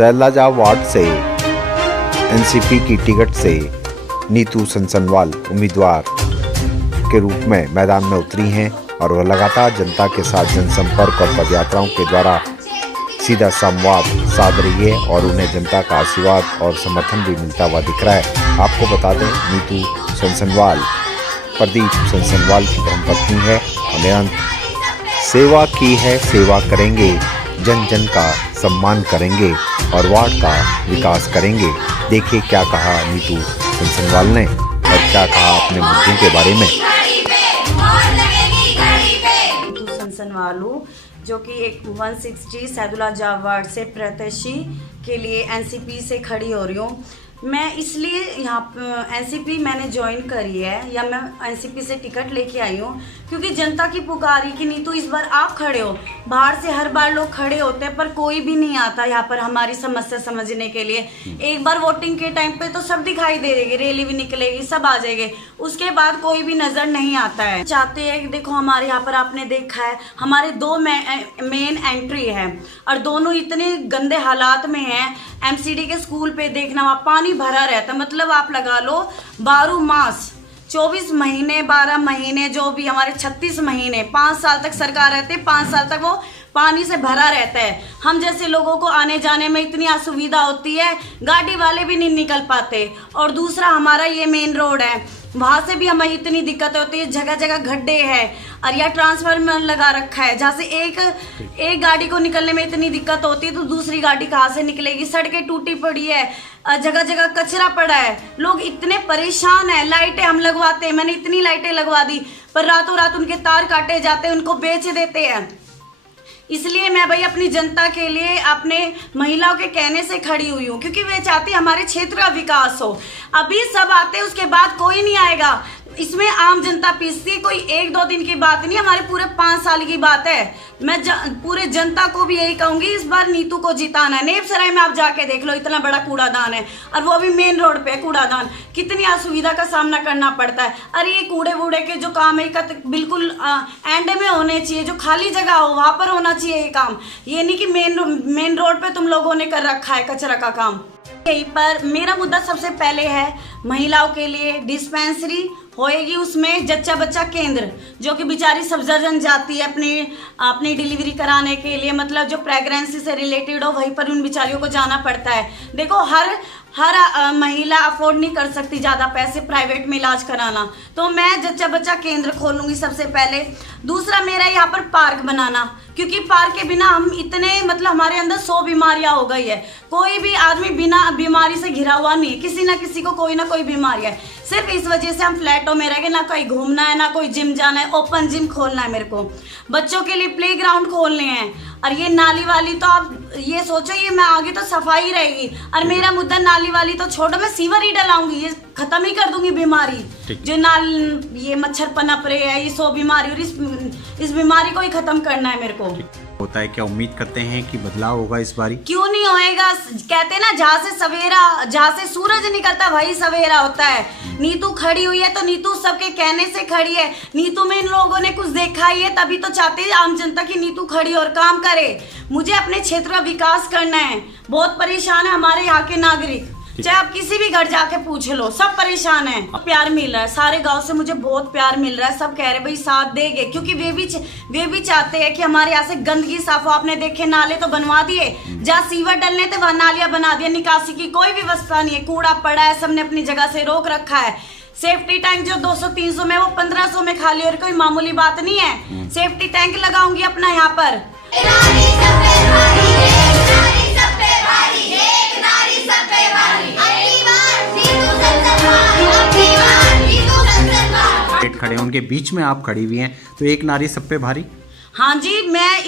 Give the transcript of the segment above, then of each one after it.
सैलाजा ward से NCP की ticket से नीतू सनसनवाल उम्मीदवार के रूप में मैदान में उतरी हैं और वह लगातार जनता के साथ जनसंपर्क और पदयात्राओं के द्वारा सीधा संवाद साध रही है और उन्हें जनता का आशीर्वाद और समर्थन भी मिलता हुआ दिख रहा है। आपको बता दें, नीतू सनसनवाल प्रदीप सनसनवाल की धर्मपत्नी है और निरंतर सेवा की है, सेवा करेंगे, जन जन का सम्मान करेंगे और वार्ड का विकास करेंगे। देखिए क्या कहा नीतू सनसनवाल ने और क्या कहा अपने मुद्दों के बारे में। नीतू सनसनवाल जो कि एक 160 सैदुल्लाह वार्ड से प्रत्याशी के लिए एनसीपी से खड़ी हो रही हूँ। मैं इसलिए यहाँ एनसीपी मैंने ज्वाइन करी है या मैं एनसीपी से टिकट लेके आई हूँ क्योंकि जनता की पुकारी कि नीतू इस बार आप खड़े हो। बाहर से हर बार लोग खड़े होते हैं पर कोई भी नहीं आता यहाँ पर हमारी समस्या समझने के लिए। एक बार वोटिंग के टाइम पे तो सब दिखाई दे देगी, रैली भी निकलेगी, सब आ जाएंगे, उसके बाद कोई भी नजर नहीं आता है। चाहते हैं कि देखो हमारे यहाँ पर आपने देखा है हमारे दो मेन एंट्री है और दोनों इतने गंदे हालात में हैं। एमसीडी के स्कूल पे देखना वहाँ पानी भरा रहता, मतलब आप लगा लो 12 मास 24 महीने 12 महीने जो भी हमारे 36 महीने 5 साल तक सरकार रहती है, 5 साल तक वो पानी से भरा रहता है। हम जैसे लोगों को आने जाने में इतनी असुविधा होती है, गाड़ी वाले भी नहीं निकल पाते। और दूसरा हमारा ये मेन रोड है, वहाँ से भी हमें इतनी दिक्कत होती है, जगह जगह गड्ढे हैं और यह ट्रांसफार्मर लगा रखा है जहाँ से एक गाड़ी को निकलने में इतनी दिक्कत होती है तो दूसरी गाड़ी कहाँ से निकलेगी। सड़कें टूटी पड़ी है, जगह जगह कचरा पड़ा है, लोग इतने परेशान हैं। लाइटें हम लगवाते हैं, मैंने इतनी लाइटें लगवा दी पर रातों रात उनके तार काटे जाते हैं, उनको बेच देते हैं। इसलिए मैं भाई अपनी जनता के लिए अपने महिलाओं के कहने से खड़ी हुई हूँ क्योंकि वे चाहती हमारे क्षेत्र का विकास हो। अभी सब आते हैं, उसके बाद कोई नहीं आएगा। इसमें आम जनता पीसती है, कोई 1-2 दिन की बात नहीं, हमारे पूरे 5 साल की बात है। मैं पूरे जनता को भी यही कहूंगी, इस बार नीतू को जिताना है। नेपसराय में आप जाके देख लो, इतना बड़ा कूड़ादान है और वो भी मेन रोड पे कूड़ादान, कितनी असुविधा का सामना करना पड़ता है। अरे ये कूड़े वूड़े के जो काम है बिल्कुल एंड में होने चाहिए, जो खाली जगह हो वहां पर होना चाहिए ये काम। ये नहीं कि मेन रोड पे तुम लोगों ने कर रखा है कचरा का काम। यहीं पर मेरा मुद्दा सबसे पहले है महिलाओं के लिए डिस्पेंसरी होएगी, उसमें जच्चा बच्चा केंद्र, जो कि बेचारी सब्जर्जन जाती है अपनी डिलीवरी कराने के लिए, मतलब जो प्रेगनेंसी से रिलेटेड हो वहीं पर उन बेचारियों को जाना पड़ता है। देखो हर महिला अफोर्ड नहीं कर सकती ज़्यादा पैसे प्राइवेट में इलाज कराना, तो मैं जच्चा बच्चा केंद्र खोलूंगी सबसे पहले। दूसरा मेरा यहाँ पर पार्क बनाना, क्योंकि पार्क के बिना हम इतने मतलब हमारे अंदर 100 बीमारियां हो गई है। कोई भी आदमी बिना बीमारी से घिरा हुआ नहीं है, किसी ना किसी को कोई ना कोई बीमारी है। सिर्फ इस वजह से हम फ्लैटों में रह गए, ना कहीं घूमना है ना कोई जिम जाना है। ओपन जिम खोलना है मेरे को, बच्चों के लिए प्ले ग्राउंड खोलने हैं। और ये नाली वाली तो आप ये सोचो, ये मैं आगे तो सफाई रहेगी और मेरा मुद्दा नाली वाली तो छोड़ो, मैं सीवर ही डलाऊंगी, ये खत्म ही कर दूंगी बीमारी जो ये मच्छर पनप रहे हैं, ये 100 बीमारी, और इस बीमारी को ही खत्म करना है मेरे को। होता है क्या उम्मीद करते हैं कि बदलाव होगा इस बारी? क्यों नहीं होएगा, कहते हैं ना जहाँ से सूरज निकलता वही सवेरा होता है। नीतू खड़ी हुई है तो नीतू सबके कहने से खड़ी है। नीतू में इन लोगों ने कुछ देखा ही है, तभी तो चाहते हैं आम जनता की नीतू खड़ी और काम करे। मुझे अपने क्षेत्र का विकास करना है, बहुत परेशान है हमारे यहाँ के नागरिक, चाहे आप किसी भी घर जाके पूछ लो, सब परेशान है। प्यार मिल रहा है सारे गांव से, मुझे बहुत प्यार मिल रहा है। सब कह रहे भाई साथ देंगे, क्योंकि वे भी चाहते हैं कि हमारे यहाँ से गंदगी साफ हो। आपने देखे नाले तो बनवा दिए, जहाँ सीवर डलने थे वहाँ नालियां बना दिया, निकासी की कोई व्यवस्था नहीं है, कूड़ा पड़ा है, सबने अपनी जगह से रोक रखा है। सेफ्टी टैंक जो 200-300 में वो 1500 में खाली, और कोई मामूली बात नहीं है। सेफ्टी टैंक लगाऊंगी अपना यहाँ पर। खड़े हैं उनके बीच में आप खड़ी हुई हैं, तो एक नारी सब पे भारी। हाँ जी, मैं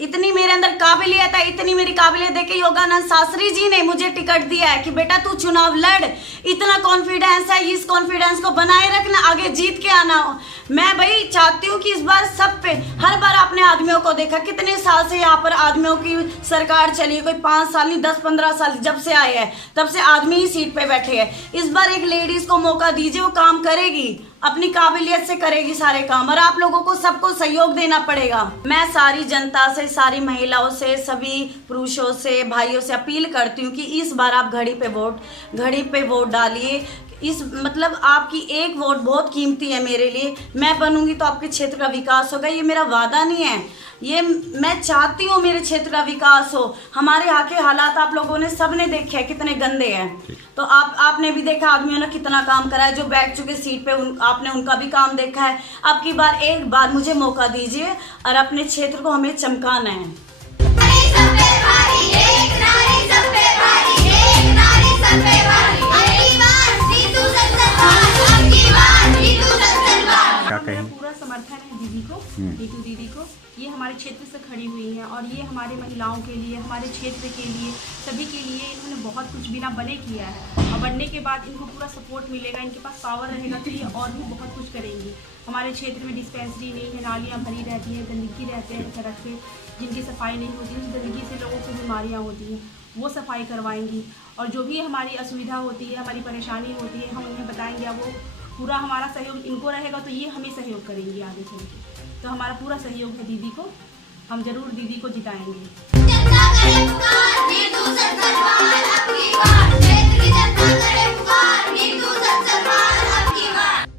इतनी मेरे अंदर काबिलियत है, इतनी मेरी काबिलियत देखे योगानंद शास्त्री जी ने मुझे टिकट दिया है कि बेटा तू चुनाव लड़। इतना कॉन्फिडेंस है, इस कॉन्फिडेंस को बनाए रखना, आगे जीत के आना। मैं भाई चाहती हूँ कि इस बार सब पे, हर बार आपने आदमियों को देखा, कितने साल से यहाँ पर आदमियों की सरकार चली है, कोई 5 साल नहीं 10-15 साल जब से आए हैं तब से आदमी ही सीट पे बैठे हैं। इस बार एक लेडीज को मौका दीजिए, वो काम करेगी। अपनी काबिलियत से करेगी सारे काम, और आप लोगों को सबको सहयोग देना पड़ेगा। मैं सारी जनता से, सारी महिलाओं से, सभी पुरुषों से, भाइयों से अपील करती हूँ कि इस बार आप घड़ी पे वोट डालिए। इस मतलब आपकी एक वोट बहुत कीमती है मेरे लिए। मैं बनूंगी तो आपके क्षेत्र का विकास होगा, ये मेरा वादा नहीं है, ये मैं चाहती हूँ मेरे क्षेत्र का विकास हो। हमारे यहाँ के हालात आप लोगों ने सबने देखे हैं कितने गंदे हैं, तो आपने भी देखा आदमियों ने कितना काम करा है, जो बैठ चुके सीट पे आपने उनका भी काम देखा है। अब की बार एक बार मुझे मौका दीजिए और अपने क्षेत्र को हमें चमकाना है। पूरा समर्थन है दीदी को, नीतू दीदी को। ये हमारे क्षेत्र से खड़ी हुई हैं और ये हमारे महिलाओं के लिए, हमारे क्षेत्र के लिए, सभी के लिए इन्होंने बहुत कुछ बिना बने किया है, और बनने के बाद इनको पूरा सपोर्ट मिलेगा, इनके पास पावर रहेगा तो ये और भी बहुत कुछ करेंगी। हमारे क्षेत्र में डिस्पेंसरी नहीं है, नालियाँ भरी रहती हैं, गंदगी रहते हैं सड़क पे, जिनकी सफाई नहीं होती, उस गंदगी से लोगों को बीमारियाँ होती हैं, वो सफाई करवाएंगी। और जो भी हमारी असुविधा होती है, हमारी परेशानी होती है, हम उन्हें बताएंगे, अब वो पूरा हमारा सहयोग इनको रहेगा तो ये हमें सहयोग करेंगी आगे चल के। तो हमारा पूरा सहयोग है दीदी को, हम जरूर दीदी को जिताएंगे।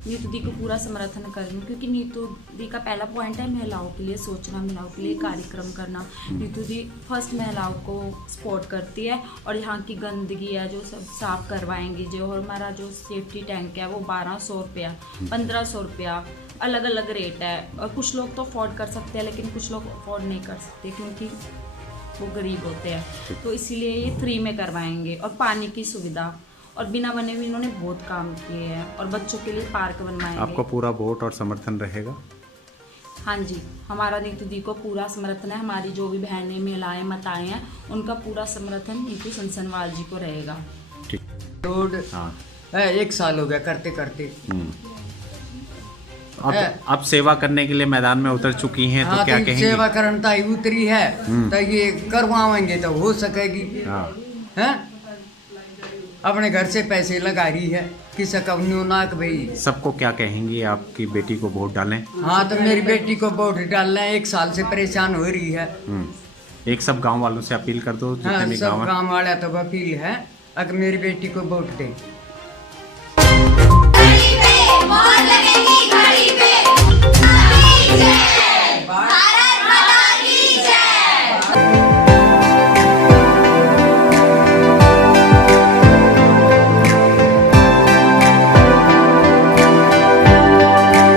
नीतू दी को पूरा समर्थन कर रही हूँ, क्योंकि नीतू दी का पहला पॉइंट है महिलाओं के लिए सोचना, महिलाओं के लिए कार्यक्रम करना। नीतू दी फर्स्ट महिलाओं को सपोर्ट करती है, और यहाँ की गंदगी है जो सब साफ करवाएंगी। जो हमारा जो सेफ्टी टैंक है वो 1200 रुपया, 1500 रुपया, अलग अलग रेट है। और कुछ लोग तो अफोर्ड कर सकते हैं, लेकिन कुछ लोग अफोर्ड नहीं कर सकते क्योंकि वो गरीब होते हैं, तो इसीलिए ये फ्री में करवाएंगे। और पानी की सुविधा और बिना बने हुए इन्होंने बहुत काम किए हैं, और बच्चों के लिए पार्क बनवाएंगे। आपका पूरा वोट और समर्थन रहेगा? हाँ जी, हमारा नीतू दी को पूरा समर्थन है। हमारी जो भी बहनें, महिलाएं, माताएं हैं, उनका पूरा समर्थन नीतू संसनवाल जी को रहेगा। ठीक। रोड हाँ, 1 साल हो गया करते करते। अब सेवा करने के लिए मैदान में उतर चुकी हैं, तो हाँ, क्या तो कहेंगी? सेवा करन ताई उतरी है तो ये करवाएंगे तो हो सकेगी। हाँ, हैं? अपने घर से पैसे लगा रही है, किसी का नाक भाई। सबको क्या कहेंगी आपकी बेटी को वोट डालें? हाँ, तो मेरी बेटी को वोट डालना है, 1 साल से परेशान हो रही है। एक सब गांव वालों से अपील कर दो, जितने हाँ, भी सब गाँव हैं। गाँव वाला तो अपील है, अगर मेरी बेटी को वोट दे।